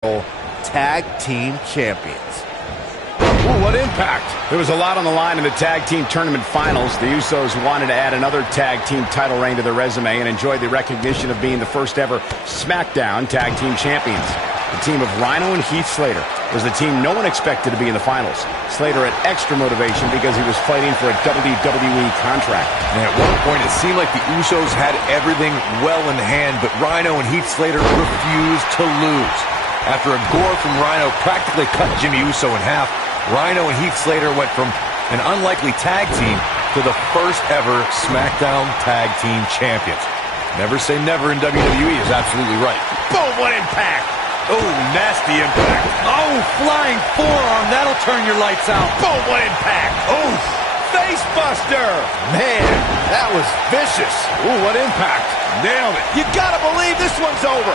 Tag Team Champions. Ooh, what impact. There was a lot on the line in the Tag Team Tournament Finals. The Usos wanted to add another Tag Team title reign to their resume and enjoyed the recognition of being the first ever SmackDown Tag Team Champions. The team of Rhino and Heath Slater was the team no one expected to be in the finals. Slater had extra motivation because he was fighting for a WWE contract. And at one point, it seemed like the Usos had everything well in hand, but Rhino and Heath Slater refused to lose. After a gore from Rhino practically cut Jimmy Uso in half, Rhino and Heath Slater went from an unlikely tag team to the first ever SmackDown Tag Team Champions. Never say never in WWE is absolutely right. Boom, what impact! Oh, nasty impact. Oh, flying forearm. That'll turn your lights out. Boom, what impact! Oh, face buster. Man, that was vicious. Ooh, what impact! Nailed it. You gotta believe this one's over.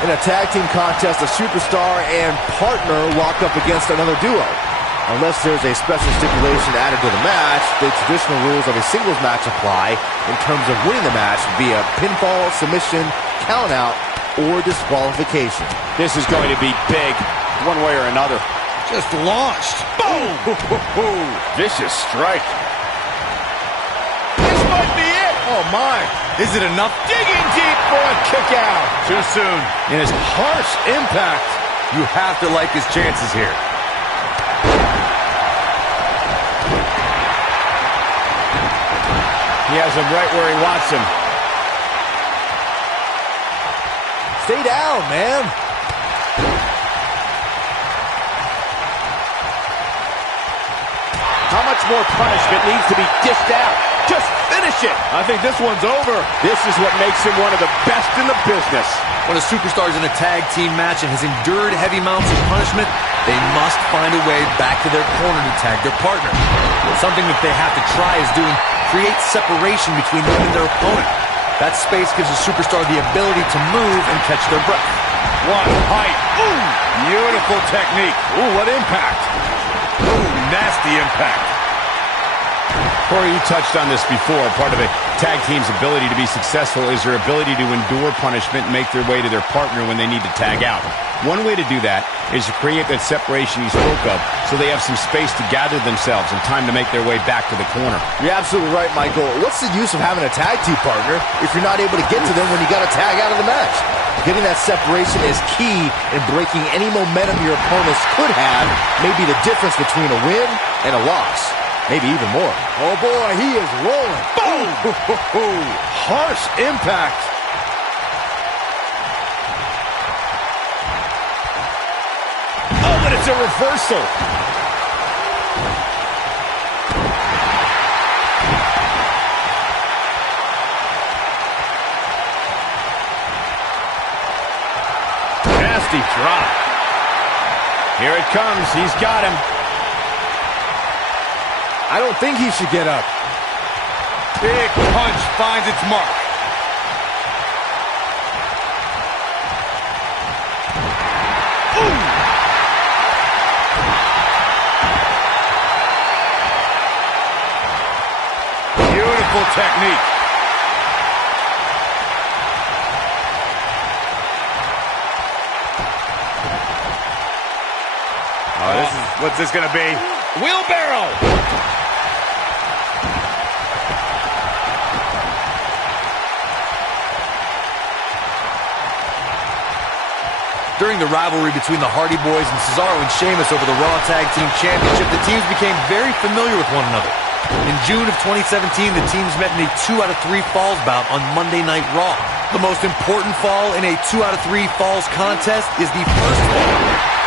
In a tag team contest, a superstar and partner walk up against another duo. Unless there's a special stipulation added to the match, the traditional rules of a singles match apply in terms of winning the match via pinfall, submission, countout, or disqualification. This is going to be big, one way or another. Just launched. Boom! Vicious strike. This might be it. Oh, my. Is it enough? Digging deep for a kick out. Too soon. In his harsh impact. You have to like his chances here. He has him right where he wants him. Stay down, man. How much more punishment needs to be dished out? Just finish it. I think this one's over. This is what makes him one of the best in the business. When a superstar is in a tag team match and has endured heavy amounts of punishment, they must find a way back to their corner to tag their partner. Something that they have to try is doing create separation between them and their opponent. That space gives a superstar the ability to move and catch their breath. One height. Ooh, beautiful technique. Ooh, what impact. Ooh, nasty impact. Corey, you touched on this before. Part of a tag team's ability to be successful is their ability to endure punishment and make their way to their partner when they need to tag out. One way to do that is to create that separation you spoke of so they have some space to gather themselves and time to make their way back to the corner. You're absolutely right, Michael. What's the use of having a tag team partner if you're not able to get to them when you got to tag out of the match? Getting that separation is key in breaking any momentum your opponents could have, maybe the difference between a win and a loss. Maybe even more. Oh, boy, he is rolling. Boom! Harsh impact. Oh, but it's a reversal. Nasty drop. Here it comes. He's got him. I don't think he should get up. Big punch finds its mark. Ooh. Beautiful technique. Oh, what's this gonna be? Wheelbarrow! During the rivalry between the Hardy Boys and Cesaro and Sheamus over the Raw Tag Team Championship, the teams became very familiar with one another. In June of 2017, the teams met in a 2 out of 3 falls bout on Monday Night Raw. The most important fall in a 2 out of 3 falls contest is the first fall.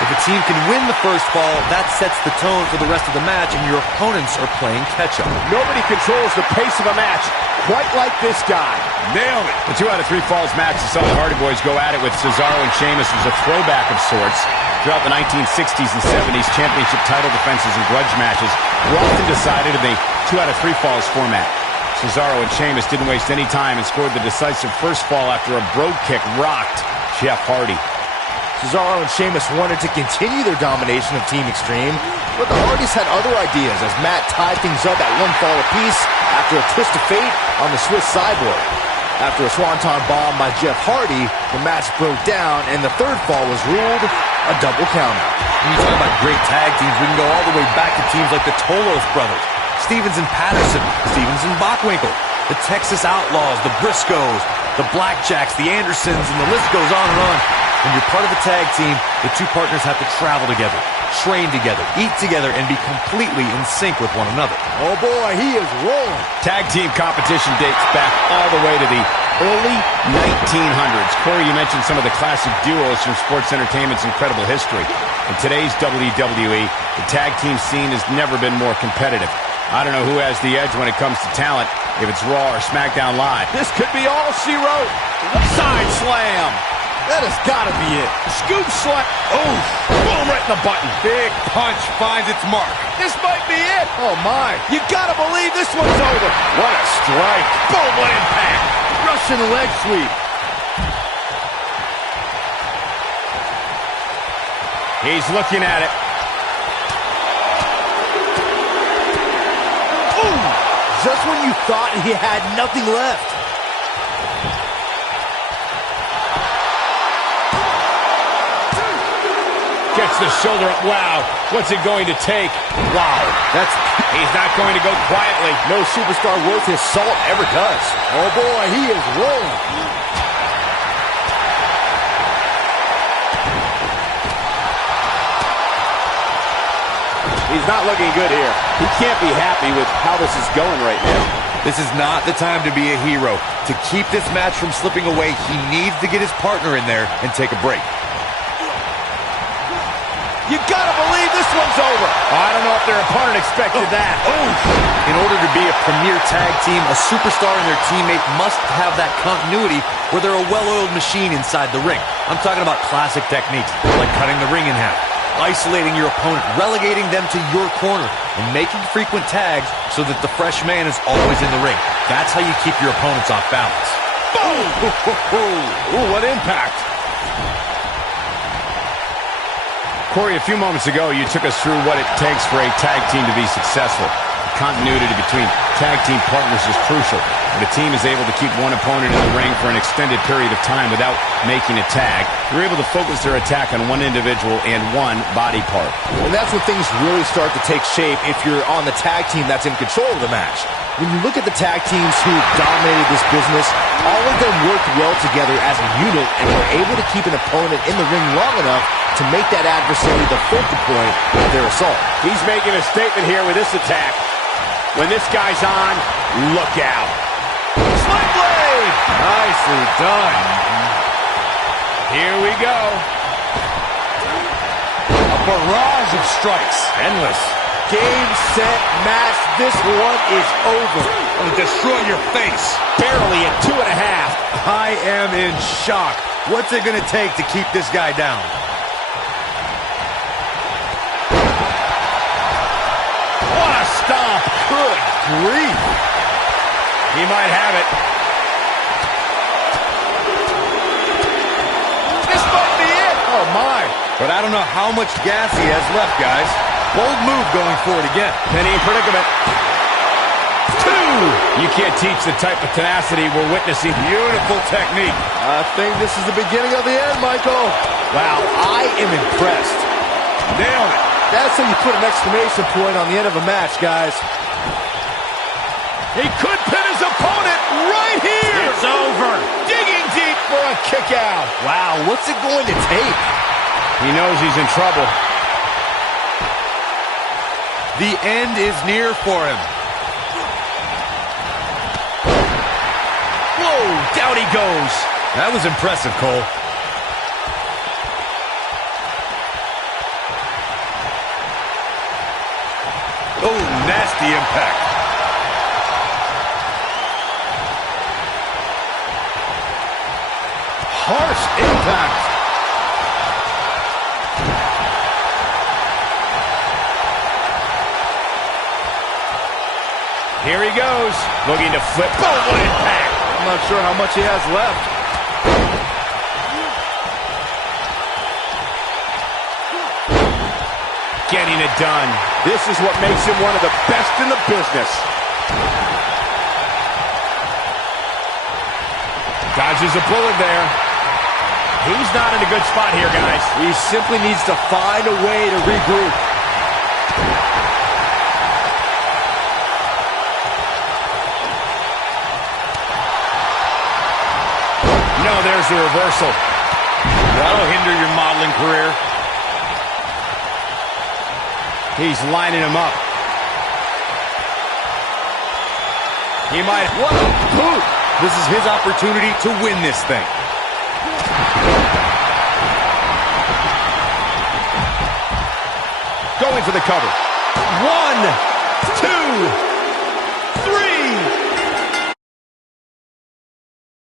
If a team can win the first fall, that sets the tone for the rest of the match, and your opponents are playing catch-up. Nobody controls the pace of a match quite like this guy. Nailed it. The 2 out of 3 falls match that saw the Hardy Boys go at it with Cesaro and Sheamus was a throwback of sorts. Throughout the 1960s and 70s, championship title defenses and grudge matches were often decided in a 2 out of 3 falls format. Cesaro and Sheamus didn't waste any time and scored the decisive first fall after a brogue kick rocked Jeff Hardy. Cesaro and Sheamus wanted to continue their domination of Team Extreme, but the Hardys had other ideas as Matt tied things up at one fall apiece after a twist of fate on the Swiss Cyborg. After a swanton bomb by Jeff Hardy, the match broke down and the third fall was ruled a double countout. When you talk about great tag teams, we can go all the way back to teams like the Tolos brothers, Stevens and Patterson, Stevens and Bockwinkel, the Texas Outlaws, the Briscoes, the Blackjacks, the Andersons, and the list goes on and on. When you're part of a tag team, the two partners have to travel together, train together, eat together, and be completely in sync with one another. Oh boy, he is rolling. Tag team competition dates back all the way to the early 1900s. Corey, you mentioned some of the classic duos from sports entertainment's incredible history. In today's WWE, the tag team scene has never been more competitive. I don't know who has the edge when it comes to talent, if it's Raw or SmackDown Live. This could be all she wrote. Side slam. That has got to be it. Scoop slam. Oh, boom, right in the button. Big punch finds its mark. This might be it. Oh, my. You got to believe this one's over. What a strike. Boom, what impact. Russian leg sweep. He's looking at it. Ooh, just when you thought he had nothing left. Gets the shoulder up. Wow. What's it going to take? Wow. He's not going to go quietly. No superstar worth his salt ever does. Oh, boy, he is rolling. He's not looking good here. He can't be happy with how this is going right now. This is not the time to be a hero. To keep this match from slipping away, he needs to get his partner in there and take a break. You gotta believe this one's over. I don't know if their opponent expected that. In order to be a premier tag team, a superstar and their teammate must have that continuity where they're a well-oiled machine inside the ring. I'm talking about classic techniques, like cutting the ring in half, isolating your opponent, relegating them to your corner, and making frequent tags so that the fresh man is always in the ring. That's how you keep your opponents off balance. Boom! Ooh, what impact. Corey, a few moments ago, you took us through what it takes for a tag team to be successful. Continuity between tag team partners is crucial. When a team is able to keep one opponent in the ring for an extended period of time without making a tag, they're able to focus their attack on one individual and one body part. And that's when things really start to take shape if you're on the tag team that's in control of the match. When you look at the tag teams who dominated this business, all of them worked well together as a unit and were able to keep an opponent in the ring long enough to make that adversary the focal point of their assault. He's making a statement here with this attack. When this guy's on, look out. Sling blade! Nicely done. Here we go. A barrage of strikes. Endless. Game, set, match. This one is over. It'll destroy your face. Barely at 2.5. I am in shock. What's it going to take to keep this guy down? What a stomp. Good grief. He might have it. This might be it. Oh, my. But I don't know how much gas he has left, guys. Bold move going forward again. Penny in predicament. 2! You can't teach the type of tenacity we're witnessing. Beautiful technique. I think this is the beginning of the end, Michael. Wow, I am impressed. Nailed it. That's how you put an exclamation point on the end of a match, guys. He could pin his opponent right here. It's over. Digging deep for a kick out. Wow, what's it going to take? He knows he's in trouble. The end is near for him. Whoa, down he goes. That was impressive, Cole. Oh, nasty impact. Harsh impact. Here he goes. Looking to flip. Boom, what impact. I'm not sure how much he has left. Getting it done. This is what makes him one of the best in the business. Dodges a bullet there. He's not in a good spot here, guys. He simply needs to find a way to regroup. No, there's the reversal. That'll hinder your modeling career. He's lining him up. He might... What a boot! This is his opportunity to win this thing. Going for the cover. 1, 2...